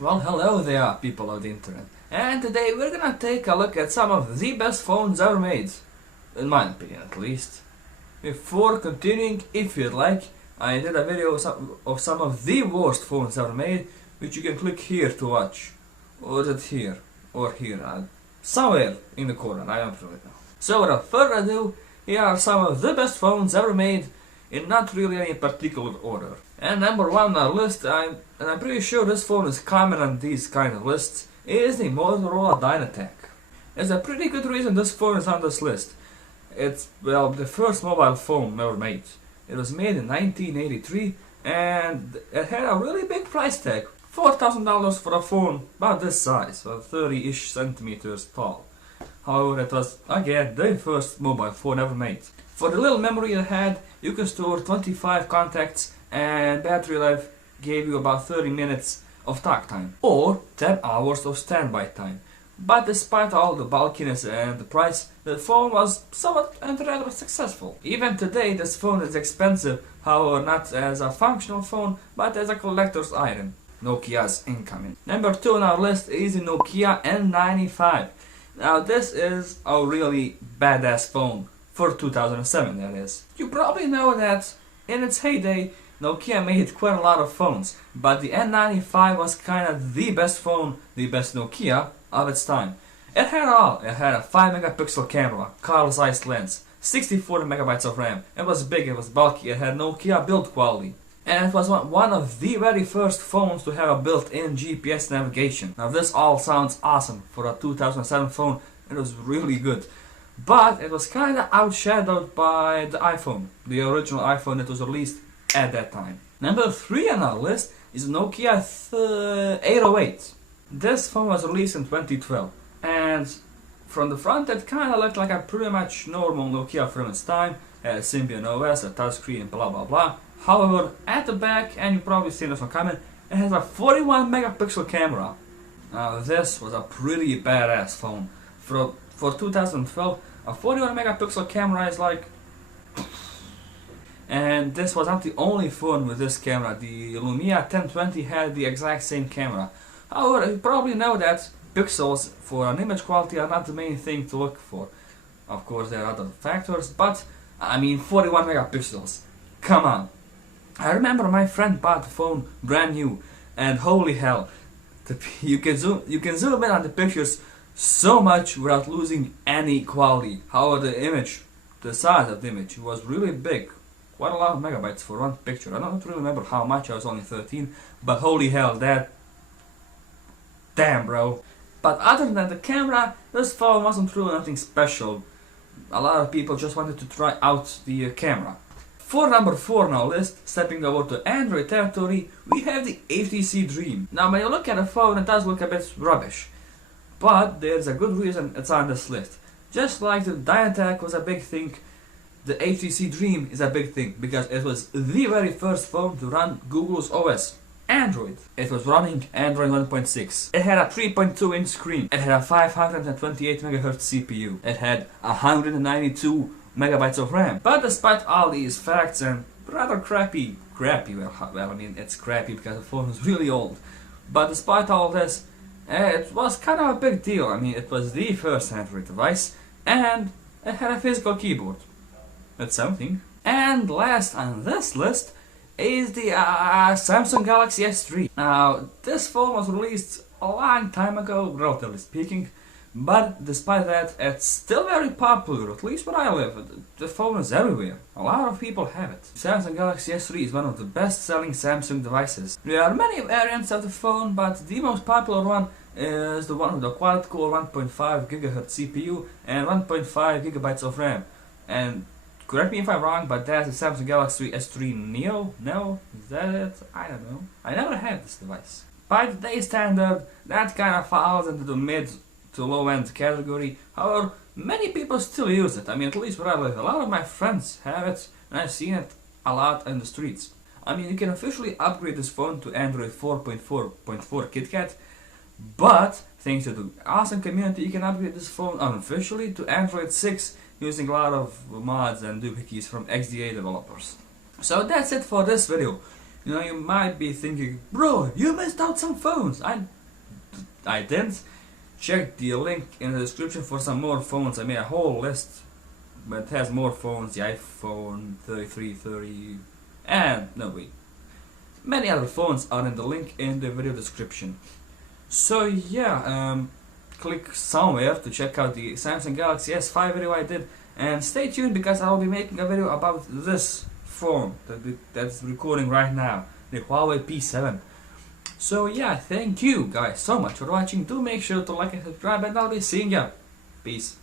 Well, hello there, people of the internet. And today we're gonna take a look at some of the best phones ever made. In my opinion, at least. Before continuing, if you'd like, I did a video of some of the worst phones ever made, which you can click here to watch. Or is it here? Or here? Somewhere in the corner, I don't really know. So without further ado, here are some of the best phones ever made, in not really any particular order. And number one on our list, and I'm pretty sure this phone is common on these kind of lists, is the Motorola Dynatec. There's a pretty good reason this phone is on this list. It's, well, the first mobile phone ever made. It was made in 1983 and it had a really big price tag. $4,000 for a phone about this size, well, 30-ish centimeters tall. However, it was, again, the first mobile phone ever made. For the little memory it had, you could store 25 contacts and battery life gave you about 30 minutes of talk time or 10 hours of standby time. But despite all the bulkiness and the price, the phone was somewhat and rather successful. Even today this phone is expensive, however not as a functional phone but as a collector's item. Nokia's incoming. Number 2 on our list is the Nokia N95. Now this is a really badass phone. For 2007 that is. You probably know that in its heyday Nokia made quite a lot of phones, but the N95 was kinda the best phone, the best Nokia of its time. It had all. It had a 5 megapixel camera, Carl Zeiss lens, 64 megabytes of RAM, it was big, it was bulky, it had Nokia build quality. And it was one of the very first phones to have a built-in GPS navigation. Now this all sounds awesome for a 2007 phone, it was really good. But it was kinda outshadowed by the iPhone, the original iPhone that was released at that time. Number 3 on our list is Nokia 808. This phone was released in 2012 and from the front it kinda looked like a pretty much normal Nokia from its time, had a Symbian OS, a touchscreen, blah blah blah. However, at the back, and you've probably seen this one coming, it has a 41 megapixel camera. Now this was a pretty badass phone. For 2012, a 41 megapixel camera is like... And this was not the only phone with this camera. The Lumia 1020 had the exact same camera. However, you probably know that pixels for an image quality are not the main thing to look for. Of course there are other factors, but I mean 41 megapixels. Come on. I remember my friend bought the phone brand new and holy hell. You can zoom in on the pictures so much without losing any quality. However, the size of the image was really big. Quite a lot of megabytes for one picture. I don't really remember how much, I was only 13, but holy hell, that... Damn, bro. But other than the camera, this phone wasn't really nothing special. A lot of people just wanted to try out the camera. For number 4 on our list, stepping over to Android territory, we have the HTC Dream. Now when you look at the phone, it does look a bit rubbish. But there's a good reason it's on this list. Just like the Dynatec was a big thing, the HTC Dream is a big thing because it was the very first phone to run Google's OS, Android. It was running Android 1.6. It had a 3.2 inch screen. It had a 528 MHz CPU. It had 192 megabytes of RAM. But despite all these facts and rather crappy, well I mean it's crappy because the phone was really old. But despite all this, it was kind of a big deal. I mean, it was the first Android device, and it had a physical keyboard. That's something. And last on this list is the Samsung Galaxy S3. Now, this phone was released a long time ago, relatively speaking, but despite that, it's still very popular, at least where I live. The phone is everywhere. A lot of people have it. Samsung Galaxy S3 is one of the best-selling Samsung devices. There are many variants of the phone, but the most popular one is the one with the quad-core 1.5 GHz CPU and 1.5 GB of RAM. And correct me if I'm wrong, but that's the Samsung Galaxy S3 Neo? No? Is that it? I don't know. I never had this device. By today's standard, that kind of falls into the mid to low-end category. However, many people still use it. I mean, at least where I live, a lot of my friends have it, and I've seen it a lot in the streets. I mean, you can officially upgrade this phone to Android 4.4.4 KitKat, but thanks to the awesome community, you can upgrade this phone unofficially to Android 6 using a lot of mods and doohickeys from XDA developers. So that's it for this video. You know, you might be thinking, bro, you missed out some phones. I didn't. Check the link in the description for some more phones. I made a whole list, but it has more phones, the iPhone 33, 30, and no wait. Many other phones are in the link in the video description. So yeah, click somewhere to check out the Samsung Galaxy S5 video I did, and stay tuned because I'll be making a video about this phone that's recording right now, the Huawei P7. So yeah, thank you guys so much for watching. Do make sure to like and subscribe, and I'll be seeing ya. Peace.